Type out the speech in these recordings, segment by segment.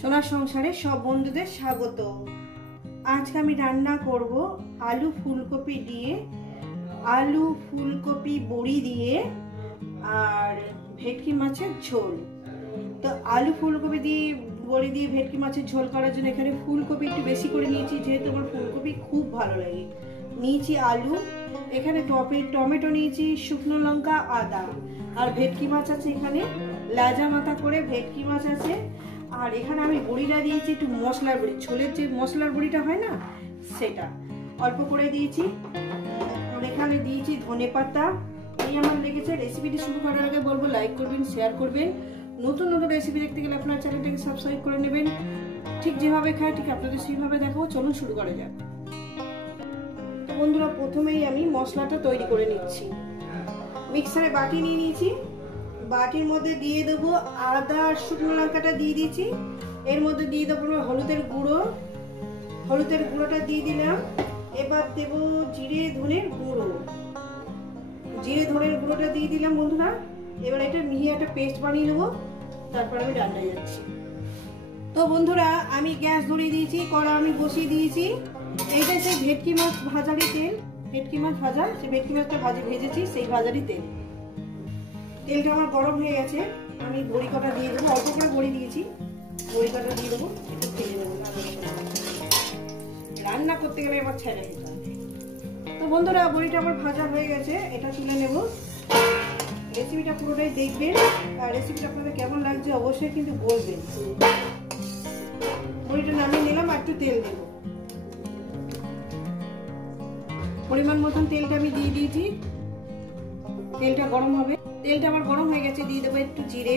সোনার সংসারে সব বন্ধুদের স্বাগত। আজকে আমি রান্না করব আলু ফুলকপি দিয়ে, আলু ফুলকপি বড়ি দিয়ে আর ভেটকি মাছের ঝোল। তো আলু ফুলকপি দিয়ে বড়ি দিয়ে ভেটকি মাছের ঝোল করার জন্য এখানে ফুলকপি একটু বেশি করে নিয়েছি, যেহেতু আমার ফুলকপি খুব ভালো লাগে। নিয়েছি আলু, এখানে টমেটো নিয়েছি, শুকনো লঙ্কা, আদা, আর ভেটকি মাছ আছে এখানে, লাজা মাথা করে ভেটকি মাছ আছে। আর এখানে আমি বড়িটা দিয়েছি একটু মশলার বড়ি, ঝোলের যে মশলার বড়িটা হয় না সেটা অল্প করে দিয়েছি। আর এখানে দিয়েছি ধনে পাতা। এই আমার লেগেছে। রেসিপিটি শুরু করার আগে বলবো লাইক করবেন, শেয়ার করবেন। নতুন নতুন রেসিপি দেখতে গেলে আপনার চ্যানেলটাকে সাবস্ক্রাইব করে নেবেন। ঠিক যেভাবে খাই ঠিক আপনাদের সেইভাবে দেখাবো। চলুন শুরু করা যাক। তো বন্ধুরা, প্রথমেই আমি মশলাটা তৈরি করে নিচ্ছি। মিক্সারে বাটি নিয়ে নিয়েছি, বাটির মধ্যে দিয়ে দেবো আদা আর শুকনো লঙ্কাটা দিয়ে দিয়েছি। এর মধ্যে দিয়ে দেবো হলুদের গুঁড়ো, হলুদের গুঁড়োটা দিয়ে দিলাম। এবার দেব জিরে ধনের গুঁড়ো, জিরে ধনের গুঁড়োটা দিয়ে দিলাম বন্ধুরা। এবার এটা মিহি একটা পেস্ট বানিয়ে নেবো, তারপর আমি রান্নায় যাচ্ছি। তো বন্ধুরা, আমি গ্যাস ধরিয়ে দিয়েছি, কড়া আমি বসিয়ে দিয়েছি। এইটা সেই ভেটকি মাছ ভাজারই তেল, ভেটকি মাছ ভাজা, সেই ভেটকি মাছটা ভেজেছি সেই ভাজারই তেল। তেলটা আমার গরম হয়ে গেছে, আমি বড়ি কটা দিয়ে দেবো। অল্প করে বড়ি দিয়েছি, বড়ি কটা দিয়ে দেবো, একটু ভেজে দেবো। রান্না করতে গেলে এবার ছেড়ে দিতে হবে। তো বন্ধুরা, বড়িটা আমার ভাজা হয়ে গেছে, এটা তুলে নেব। রেসিপিটা পুরোটাই দেখবেন, আর রেসিপিটা আপনাদের কেমন লাগছে অবশ্যই কিন্তু বলবেন। বড়িটা নামিয়ে নিলাম, আর একটু তেল দেবো। পরিমাণ মতন তেলটা আমি দিয়ে দিয়েছি, তেলটা গরম হবে। তেলটা আমার গরম হয়ে গেছে, দিয়ে দেবো একটু জিরে।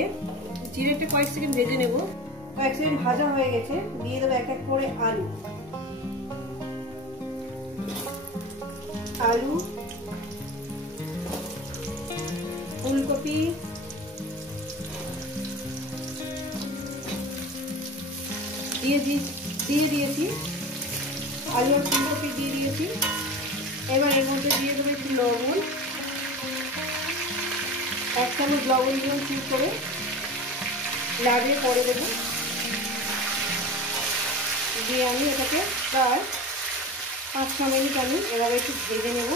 জিরেটা কয়েক সেকেন্ড ভেজে নেব। কয়েক সেকেন্ড ভাজা হয়ে গেছে, দিয়ে দেবো এক এক করে আলু। আলু, ফুলকপি, দিয়ে দিয়েছি। আলু আর ফুলকপি দিয়ে দিয়েছি। এবার এর মধ্যে দিয়ে দেবো একটু লবণ, 1 চামচ লবণ দিয়ে ঠিক করে লাগিয়ে পরে দেবো। দিয়ে আমি এটাকে প্রায় 5-6 মিনিট আমি এভাবে একটু ভেজে নেব।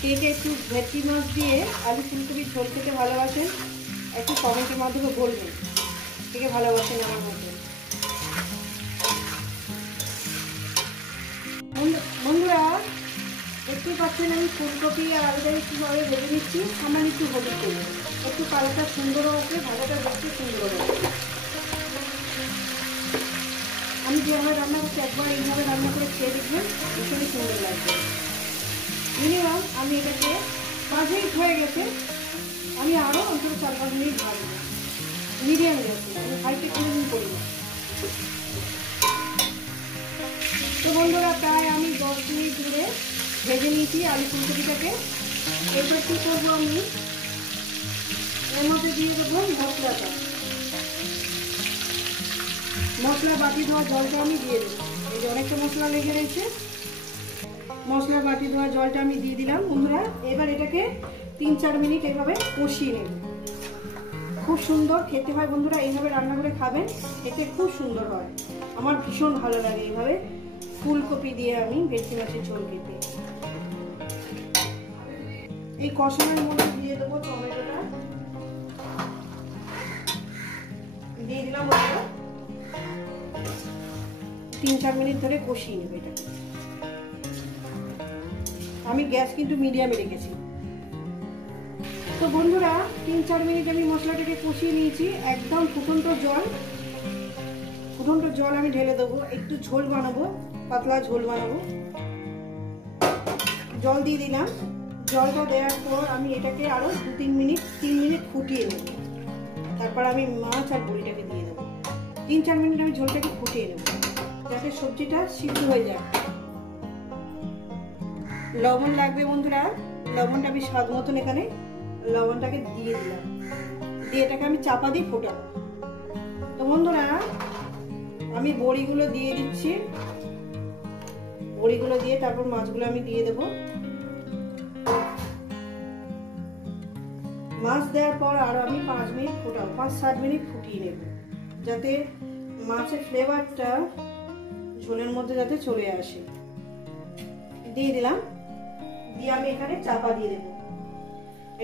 কে কে একটু ভেটকি মাছ দিয়ে আলু ফুলকপি ঝোল খেতে ভালোবাসেন একটু কমেন্টের মাধ্যমে বলবেন, কে কে ভালোবাসেন আমার মতো। বন্ধুরা, দেখতেই পাচ্ছেন আমি ফুলকপি আর আলুটাকে কীভাবে ভেজে নিচ্ছি। সামান্য একটু হলুদ দেবো, একটু কালারটা সুন্দরও আসলে ভাজাটা দেখতে সুন্দর হবে। আমি যেভাবে রান্না করছি একবার এইভাবে রান্না করে খেয়ে দেখবেন, ভীষণই সুন্দর লাগবে। মিনিমাম আমি এটাকে 5 মিনিট হয়ে গেছে, আমি আরও অন্তত 4-5 মিনিট ভাজবো মিডিয়াম গ্যাসে, আমি হাইতে কোনোদিন করি না। তো বন্ধুরা, প্রায় আমি 10 মিনিট ধরে ভেজে নিয়েছি আলু ফুলকপিটাকে। এরপরে কী করবো, আমি এর মধ্যে দিয়ে দেবো মশলাটা। মশলা বাটি ধোয়া জলটা আমি দিয়ে দেবো। এই যে অনেকটা মশলা লেগে রয়েছে, মশলা বাটি ধোয়া জলটা আমি দিয়ে দিলাম বন্ধুরা। এবার এটাকে 3-4 মিনিট এভাবে কষিয়ে নেব। খুব সুন্দর খেতে হয় বন্ধুরা, এইভাবে রান্না করে খাবেন, খেতে খুব সুন্দর হয়। আমার ভীষণ ভালো লাগে এইভাবে ফুলকপি দিয়ে আমি ভেটকি মাছের ঝোল খেতে। এই কষানোর মধ্যে দিয়ে দেবো টমেটোটা, দিয়ে দিলাম। 3-4 মিনিট ধরে কষিয়ে নেব এটাকে। আমি গ্যাস কিন্তু মিডিয়ামে রেখেছি। তো বন্ধুরা, 3-4 মিনিট আমি মশলাটাকে কষিয়ে নিয়েছি। একদম ফুটন্ত জল আমি ঢেলে দেবো। একটু ঝোল বানাবো, পাতলা ঝোল বানাবো। জল দিয়ে দিলাম। জলটা দেওয়ার পর আমি এটাকে আরও 3 মিনিট ফুটিয়ে নেব। তারপর আমি মাছ আর বড়িটাকে দিয়ে দেবো। 3-4 মিনিট আমি ঝোলটাকে ফুটিয়ে নেব যাতে সবজিটা সিদ্ধ হয়ে যায়। লবণ লাগবে বন্ধুরা, লবণটা আমি স্বাদ মতন এখানে লবণটাকে দিয়ে দিলাম। দিয়ে এটাকে আমি চাপা দিয়ে ফোটাবো। তো বন্ধুরা, আমি বড়িগুলো দিয়ে দিচ্ছি। বড়িগুলো দিয়ে তারপর মাছগুলো আমি দিয়ে দেবো। মাছ দেওয়ার পর আরো আমি 5 মিনিট ফোটাবো, 5-7 মিনিট ফুটিয়ে নেব, যাতে মাছের ফ্লেভারটা ঝোলের মধ্যে যাতে চলে আসে। দিয়ে দিলাম, দিয়ে আমি এখানে চাপা দিয়ে দেবো।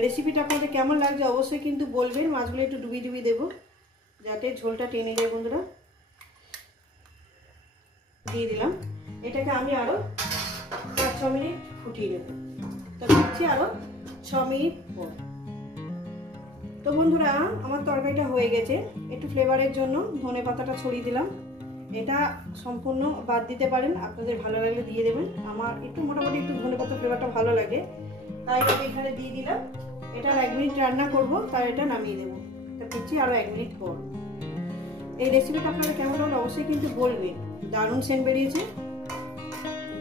রেসিপিটা আপনাদের কেমন লাগছে অবশ্যই কিন্তু বলবেন। মাছগুলো একটু ডুবিয়ে ডুবিয়ে দেবো যাতে ঝোলটা টেনে যায় বন্ধুরা। দিয়ে দিলাম, এটাকে আমি আরো 5-6 মিনিট ফুটিয়ে নেব। তো ফিরছি আরো 6 মিনিট পর। তো বন্ধুরা আমার তরকারিটা হয়ে গেছে। একটু ফ্লেভারের জন্য ধনে পাতাটা ছড়িয়ে দিলাম। এটা সম্পূর্ণ বাদ দিতে পারেন, আপনাদের ভালো লাগলে দিয়ে দেবেন। আমার একটু মোটামুটি একটু ধনে পাতা ফ্লেভারটা ভালো লাগে, তাই আমি এখানে দিয়ে দিলাম। এটা আর 1 মিনিট রান্না করব, তাই এটা নামিয়ে দেবো। তো ফিরছি আরো 1 মিনিট পর। এই রেসিপিটা আপনাদের কেমন লাগলো অবশ্যই কিন্তু বলবেন। দারুণ সেন্ট বেরিয়েছে,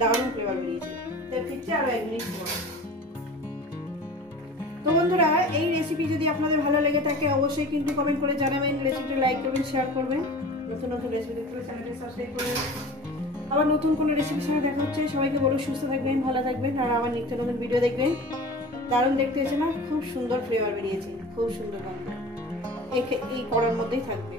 দারুণ ফ্লেভার বেরিয়েছে। তো ফিরছি আরো 1 মিনিট পর। তো বন্ধুরা এই রেসিপি যদি আপনাদের ভালো লেগে থাকে অবশ্যই কিন্তু কমেন্ট করে জানাবেন, রেসিপিটা লাইক করবেন, শেয়ার করবেন। নতুন নতুন রেসিপি দেখতে হলে চ্যানেলটি সাবস্ক্রাইব করবেন। আবার নতুন কোনো রেসিপির সঙ্গে দেখা হচ্ছে। সবাইকে বলো সুস্থ থাকবেন, ভালো থাকবেন, আর আমার নিত্য নতুন ভিডিও দেখবেন। দারুণ দেখতে হয়েছে না? খুব সুন্দর ফ্লেভার বেরিয়েছে, খুব সুন্দর গন্ধ। এই কড়ার মধ্যেই থাকবে।